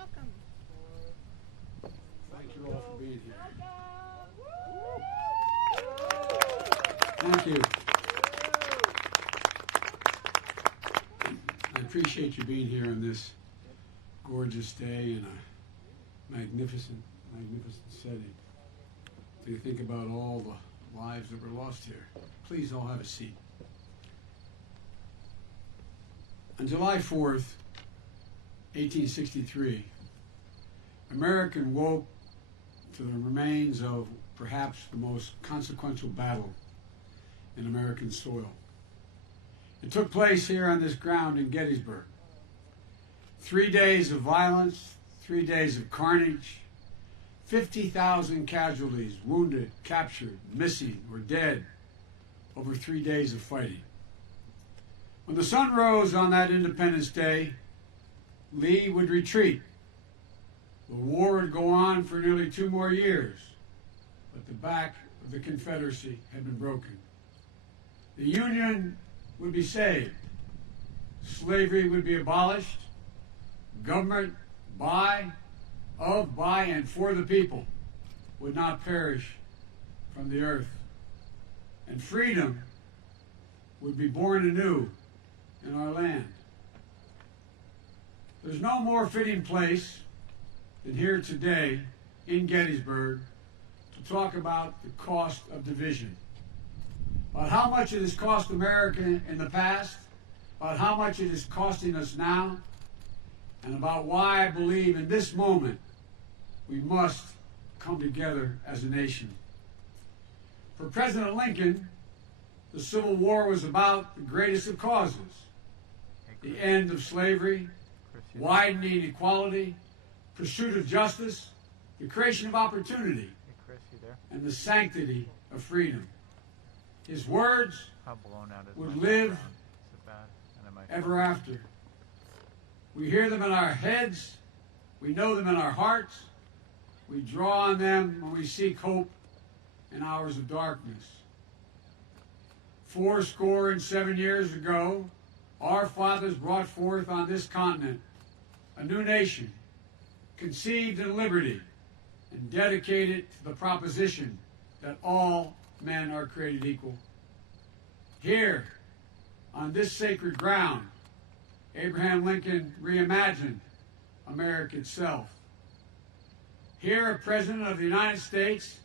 Welcome. Thank you all for being here. Thank you. I appreciate you being here on this gorgeous day in a magnificent setting. To think about all the lives that were lost here. Please all have a seat. On July 4th, 1863, America woke to the remains of perhaps the most consequential battle in American soil. It took place here on this ground in Gettysburg. 3 days of violence, 3 days of carnage, 50,000 casualties, wounded, captured, missing, or dead over 3 days of fighting. When the sun rose on that Independence Day, Lee would retreat. The war would go on for nearly 2 more years, but the back of the Confederacy had been broken. The Union would be saved. Slavery would be abolished. Government by, and for the people would not perish from the earth. And freedom would be born anew in our land. There's no more fitting place than here today in Gettysburg to talk about the cost of division. About how much it has cost America in the past, about how much it is costing us now, and about why I believe in this moment we must come together as a nation. For President Lincoln, the Civil War was about the greatest of causes: the end of slavery, widening equality, pursuit of justice, the creation of opportunity, and the sanctity of freedom. His words would live ever after. We hear them in our heads, we know them in our hearts, we draw on them when we seek hope in hours of darkness. 77 years ago, our fathers brought forth on this continent a new nation, conceived in liberty and dedicated to the proposition that all men are created equal. Here, on this sacred ground, Abraham Lincoln reimagined America itself. Here, a president of the United States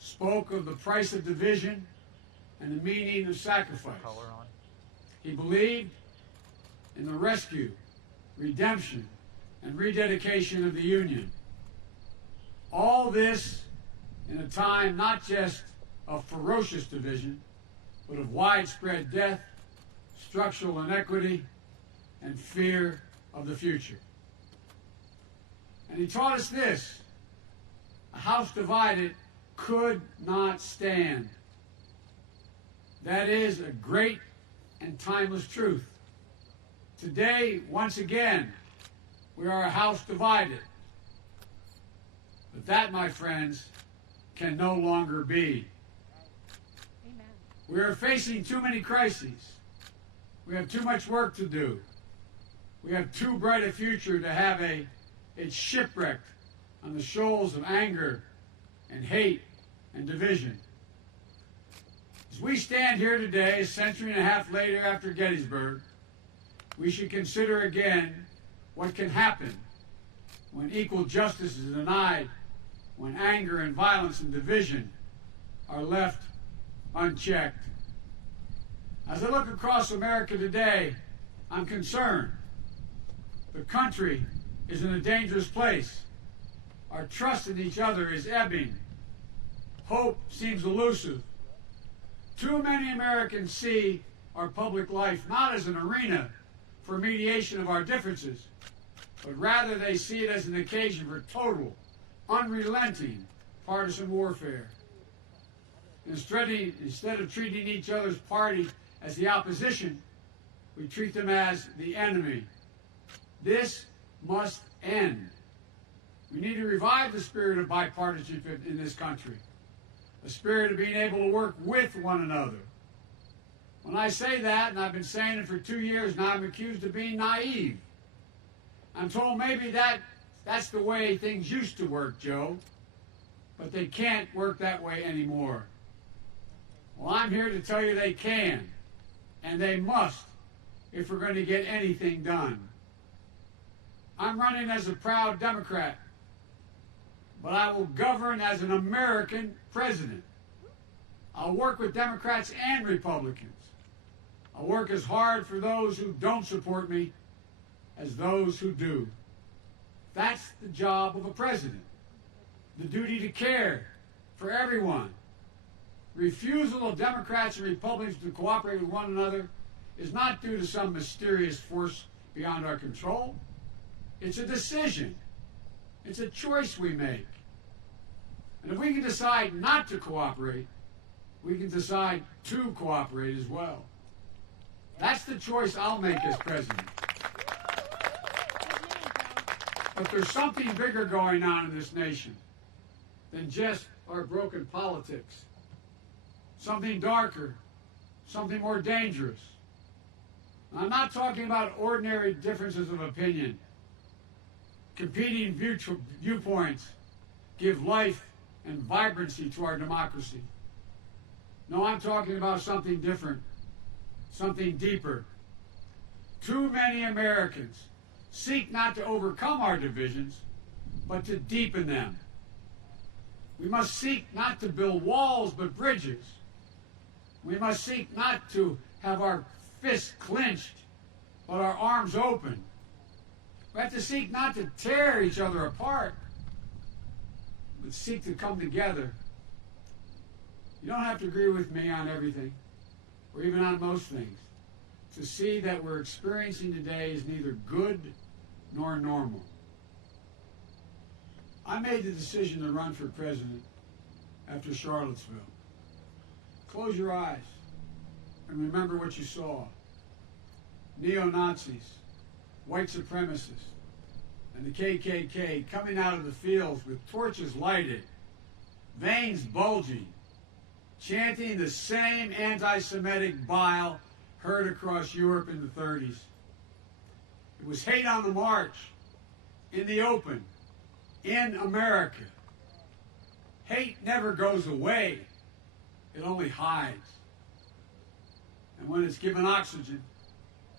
spoke of the price of division and the meaning of sacrifice. He believed in the rescue, redemption, and rededication of the Union. All this in a time not just of ferocious division, but of widespread death, structural inequity, and fear of the future. And he taught us this: a house divided could not stand. That is a great and timeless truth. Today, once again, we are a house divided. But that, my friends, can no longer be. Amen. We are facing too many crises. We have too much work to do. We have too bright a future to have it shipwrecked on the shoals of anger and hate and division. As we stand here today, a century and a half later after Gettysburg, we should consider again what can happen when equal justice is denied, when anger and violence and division are left unchecked. As I look across America today, I'm concerned. The country is in a dangerous place. Our trust in each other is ebbing. Hope seems elusive. Too many Americans see our public life not as an arena for mediation of our differences, but rather they see it as an occasion for total, unrelenting partisan warfare. Instead of treating each other's party as the opposition, we treat them as the enemy. This must end. We need to revive the spirit of bipartisanship in this country, a spirit of being able to work with one another. When I say that, and I've been saying it for 2 years now, I'm accused of being naive. I'm told maybe that That's the way things used to work, Joe. But they can't work that way anymore. Well, I'm here to tell you they can, and they must, if we're going to get anything done. I'm running as a proud Democrat, but I will govern as an American president. I'll work with Democrats and Republicans. I'll work as hard for those who don't support me as those who do. That's the job of a president. The duty to care for everyone. Refusal of Democrats and Republicans to cooperate with one another is not due to some mysterious force beyond our control. It's a decision. It's a choice we make. And if we can decide not to cooperate, we can decide to cooperate as well. That's the choice I'll make as president. But there's something bigger going on in this nation than just our broken politics. Something darker, something more dangerous. Now, I'm not talking about ordinary differences of opinion. Competing viewpoints give life and vibrancy to our democracy. No, I'm talking about something different, something deeper. Too many Americans seek not to overcome our divisions, but to deepen them. We must seek not to build walls, but bridges. We must seek not to have our fists clenched, but our arms open. We have to seek not to tear each other apart, but seek to come together. You don't have to agree with me on everything, or even on most things, to see that we're experiencing today is neither good nor normal. I made the decision to run for president after Charlottesville. Close your eyes and remember what you saw. Neo-Nazis, white supremacists, and the KKK coming out of the fields with torches lighted, veins bulging, chanting the same anti-Semitic bile heard across Europe in the 30s. It was hate on the march, in the open, in America. Hate never goes away. It only hides. And when it's given oxygen,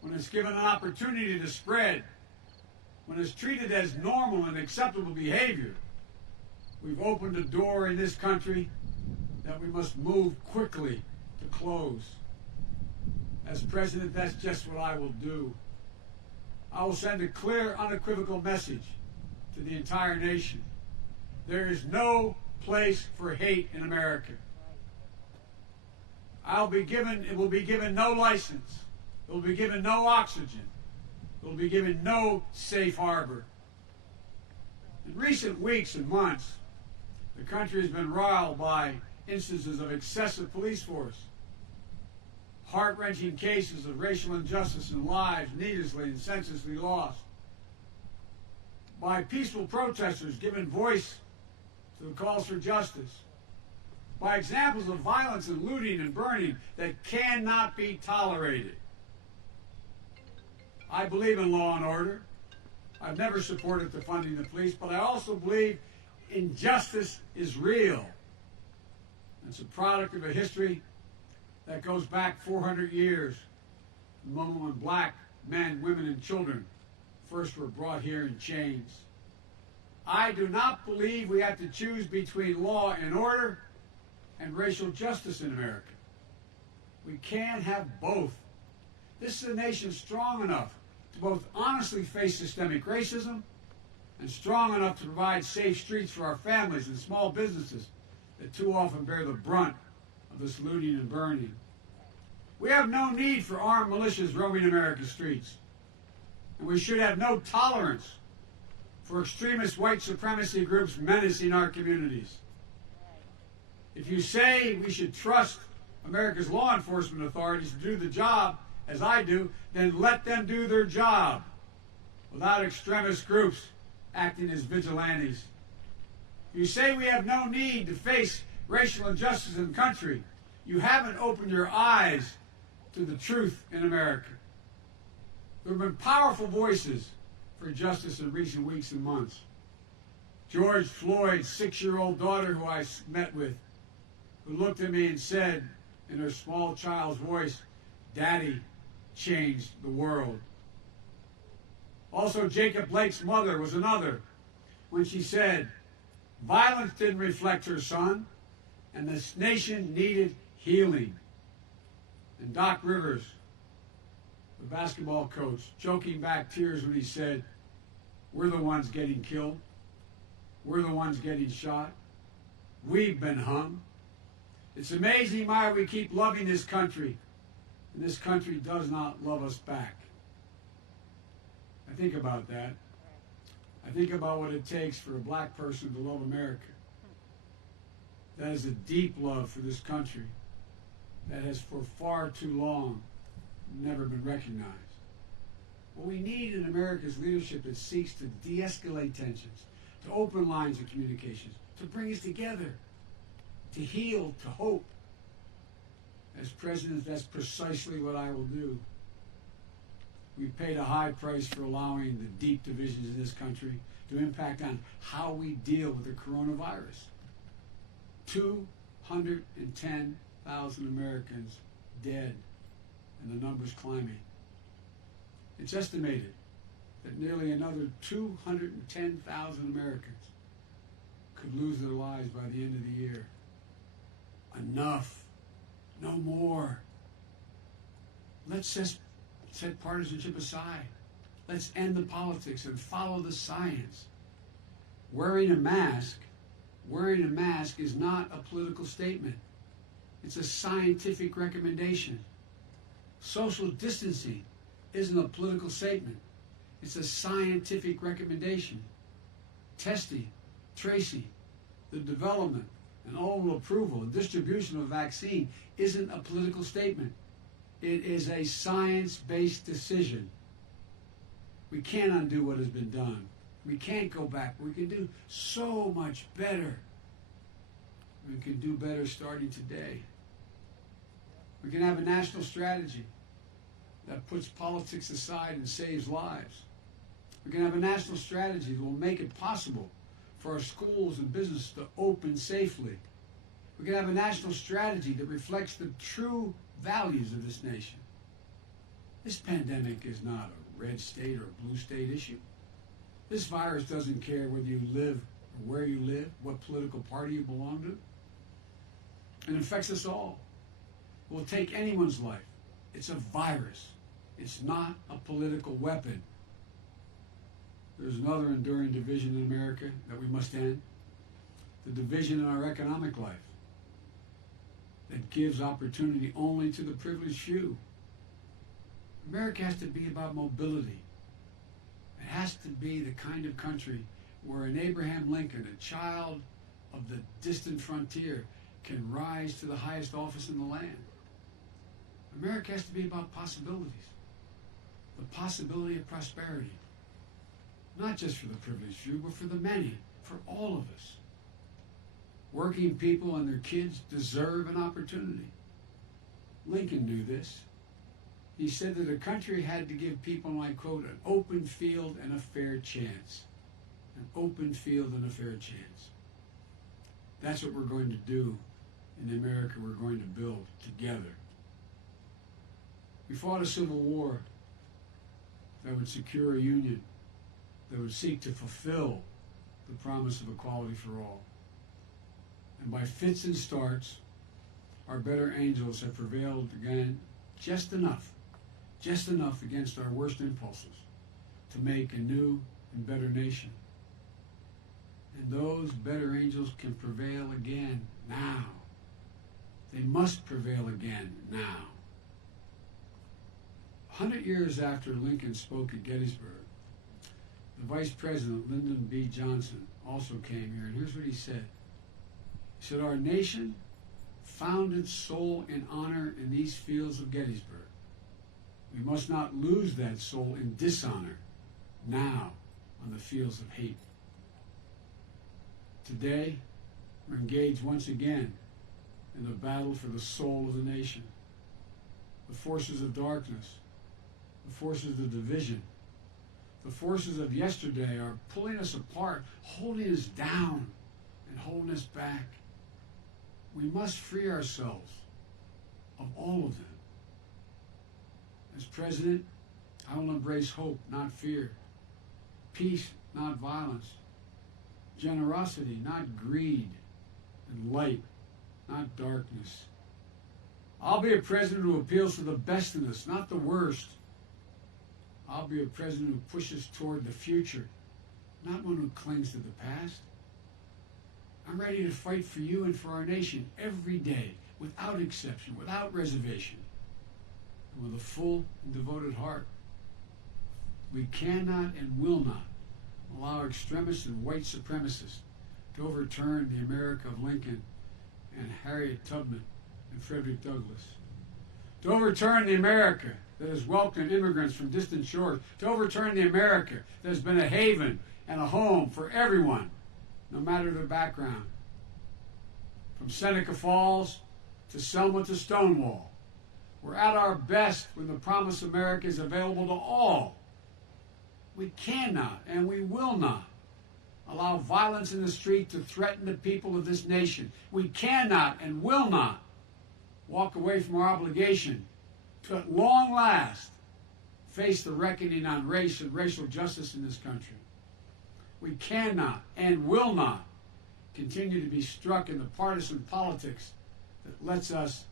when it's given an opportunity to spread, when it's treated as normal and acceptable behavior, we've opened a door in this country that we must move quickly to close. As president, that's just what I will do. I will send a clear, unequivocal message to the entire nation. There is no place for hate in America. It will be given no license. It will be given no oxygen. It will be given no safe harbor. In recent weeks and months, the country has been riled by instances of excessive police force, heart-wrenching cases of racial injustice and lives needlessly and senselessly lost, by peaceful protesters giving voice to the calls for justice, by examples of violence and looting and burning that cannot be tolerated. I believe in law and order. I've never supported defunding the police, but I also believe injustice is real. It's a product of a history that goes back 400 years, the moment when black men, women, and children first were brought here in chains. I do not believe we have to choose between law and order and racial justice in America. We can't have both. This is a nation strong enough to both honestly face systemic racism and strong enough to provide safe streets for our families and small businesses that too often bear the brunt of this looting and burning. We have no need for armed militias roaming America's streets. And we should have no tolerance for extremist white supremacy groups menacing our communities. If you say we should trust America's law enforcement authorities to do the job, as I do, then let them do their job without extremist groups acting as vigilantes. If you say we have no need to face racial injustice in the country, you haven't opened your eyes to the truth in America. There have been powerful voices for justice in recent weeks and months. George Floyd's 6-year-old daughter, who I met with, who looked at me and said in her small child's voice, "Daddy changed the world." Also, Jacob Blake's mother was another, when she said, "Violence didn't reflect her son, and this nation needed healing." And Doc Rivers, the basketball coach, joking back tears when he said, "We're the ones getting killed. We're the ones getting shot. We've been hung." It's amazing why we keep loving this country, and this country does not love us back. I think about that. I think about what it takes for a black person to love America. That is a deep love for this country that has for far too long never been recognized. What we need in America's leadership that seeks to de-escalate tensions, to open lines of communications, to bring us together, to heal, to hope. As president, that's precisely what I will do. We've paid a high price for allowing the deep divisions in this country to impact on how we deal with the coronavirus. 210,000 Americans dead, and the number's climbing. It's estimated that nearly another 210,000 Americans could lose their lives by the end of the year. Enough. No more. Let's just set partisanship aside. Let's end the politics and follow the science. Wearing a mask is not a political statement. It's a scientific recommendation. Social distancing isn't a political statement. It's a scientific recommendation. Testing, tracing, the development and ultimate approval and distribution of a vaccine isn't a political statement. It is a science-based decision. We can't undo what has been done. We can't go back. We can do so much better. We can do better starting today. We can have a national strategy that puts politics aside and saves lives. We can have a national strategy that will make it possible for our schools and businesses to open safely. We can have a national strategy that reflects the true values of this nation. This pandemic is not a red state or a blue state issue. This virus doesn't care whether you live or where you live, what political party you belong to. It affects us all. It will take anyone's life. It's a virus. It's not a political weapon. There's another enduring division in America that we must end. The division in our economic life that gives opportunity only to the privileged few. America has to be about mobility. It has to be the kind of country where an Abraham Lincoln, a child of the distant frontier, can rise to the highest office in the land. America has to be about possibilities. The possibility of prosperity. Not just for the privileged few, but for the many, for all of us. Working people and their kids deserve an opportunity. Lincoln knew this. He said that a country had to give people, and I quote, an open field and a fair chance. An open field and a fair chance. That's what we're going to do in the America we're going to build together. We fought a civil war that would secure a union, that would seek to fulfill the promise of equality for all. And by fits and starts, our better angels have prevailed again just enough against our worst impulses to make a new and better nation. And those better angels can prevail again now. They must prevail again now. 100 years after Lincoln spoke at Gettysburg, the Vice President, Lyndon B. Johnson, also came here, and here's what he said. He said, "Our nation found its soul and honor in these fields of Gettysburg. We must not lose that soul in dishonor now on the fields of hate." Today, we're engaged once again in the battle for the soul of the nation. The forces of darkness, the forces of division, The forces of yesterday are pulling us apart, holding us down, and holding us back. We must free ourselves of all of them. As president, I will embrace hope, not fear, peace, not violence, generosity, not greed, and light, not darkness. I'll be a president who appeals to the best in us, not the worst. I'll be a president who pushes toward the future, not one who clings to the past. I'm ready to fight for you and for our nation every day, without exception, without reservation, and with a full and devoted heart. We cannot and will not allow extremists and white supremacists to overturn the America of Lincoln and Harriet Tubman and Frederick Douglass, to overturn the America that has welcomed immigrants from distant shores, to overturn the America that has been a haven and a home for everyone, no matter their background. From Seneca Falls to Selma to Stonewall, we're at our best when the promised America is available to all. We cannot and we will not allow violence in the street to threaten the people of this nation. We cannot and will not walk away from our obligation to, at long last, face the reckoning on race and racial justice in this country. We cannot and will not continue to be struck in the partisan politics that lets us,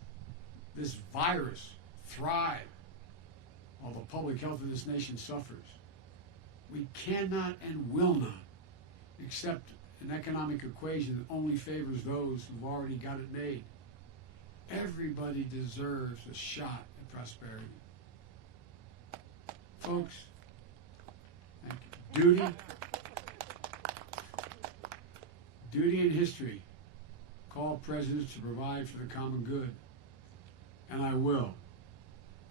this virus, thrive while the public health of this nation suffers. We cannot and will not accept an economic equation that only favors those who've already got it made. Everybody deserves a shot at prosperity. Folks, thank you. Duty and history call presidents to provide for the common good. And I will.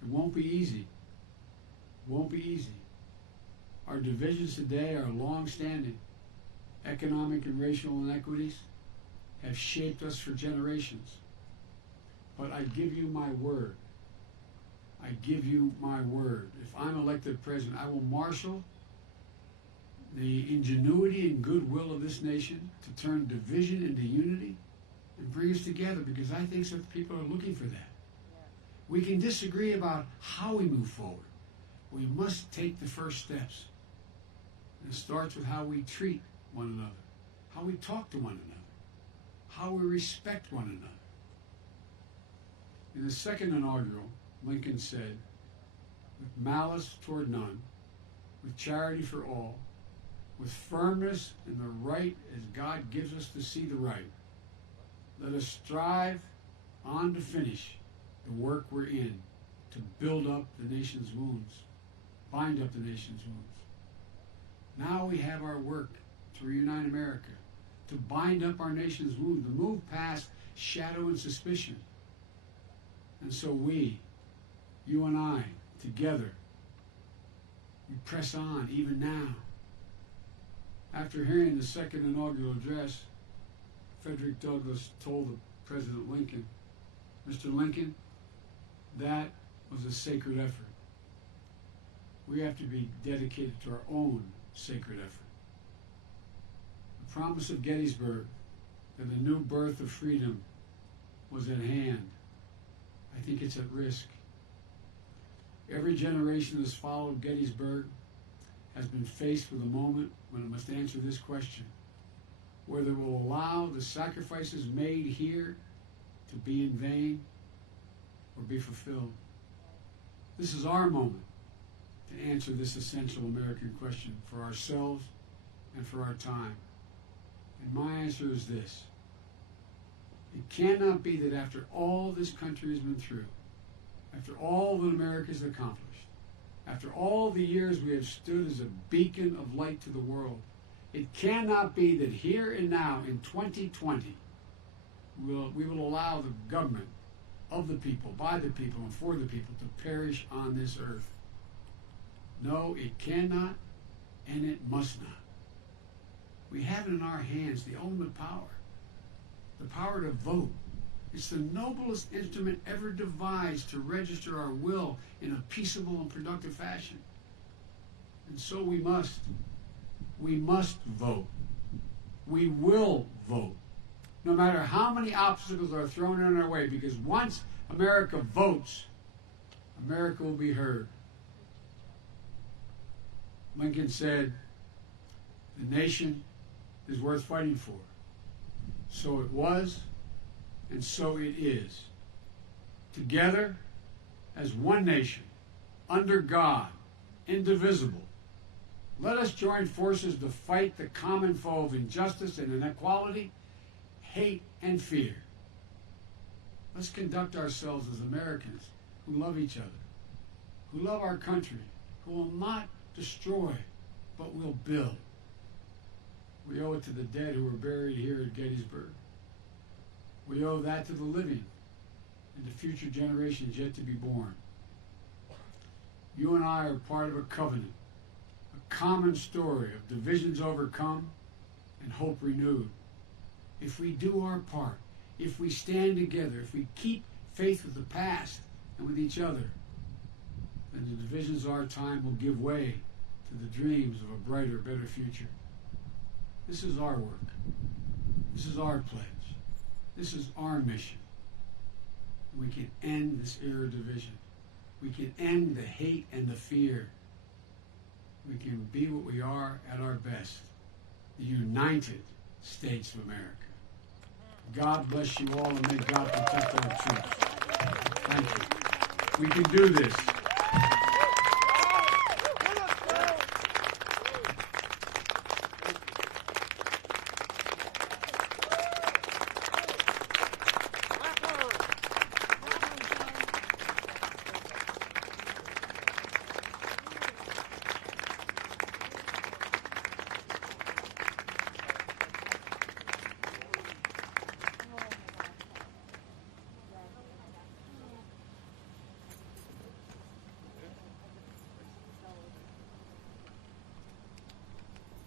It won't be easy. It won't be easy. Our divisions today are long-standing. Economic and racial inequities have shaped us for generations. But I give you my word. I give you my word. If I'm elected president, I will marshal the ingenuity and goodwill of this nation to turn division into unity and bring us together, because I think that people are looking for that. We can disagree about how we move forward. We must take the first steps. And it starts with how we treat one another, how we talk to one another, how we respect one another. In the second inaugural, Lincoln said, with malice toward none, with charity for all, with firmness in the right as God gives us to see the right, let us strive on to finish the work we're in, to build up the nation's wounds, bind up the nation's wounds. Now we have our work to reunite America, to bind up our nation's wounds, to move past shadow and suspicion. And so we, you and I, together, we press on even now. After hearing the second inaugural address, Frederick Douglass told President Lincoln, Mr. Lincoln, that was a sacred effort. We have to be dedicated to our own sacred effort. The promise of Gettysburg that a new birth of freedom was at hand, I think it's at risk. Every generation that has followed Gettysburg has been faced with a moment when it must answer this question: whether it will allow the sacrifices made here to be in vain or be fulfilled. This is our moment to answer this essential American question for ourselves and for our time. And my answer is this: it cannot be that after all this country has been through, after all that America has accomplished, after all the years we have stood as a beacon of light to the world, it cannot be that here and now in 2020 we will allow the government of the people, by the people, and for the people to perish on this earth. No, it cannot, and it must not. We have in our hands the ultimate power, the power to vote. It's the noblest instrument ever devised to register our will in a peaceable and productive fashion. And so we must. We must vote. We will vote. No matter how many obstacles are thrown in our way, because once America votes, America will be heard. Lincoln said, "The nation is worth fighting for." So it was, and so it is. Together, as one nation, under God, indivisible, let us join forces to fight the common foe of injustice and inequality, hate and fear. Let's conduct ourselves as Americans who love each other, who love our country, who will not destroy, but will build. We owe it to the dead who were buried here at Gettysburg. We owe that to the living and to future generations yet to be born. You and I are part of a covenant, a common story of divisions overcome and hope renewed. If we do our part, if we stand together, if we keep faith with the past and with each other, then the divisions of our time will give way to the dreams of a brighter, better future. This is our work. This is our pledge. This is our mission. We can end this era of division. We can end the hate and the fear. We can be what we are at our best, the United States of America. God bless you all, and may God protect our troops. Thank you. We can do this.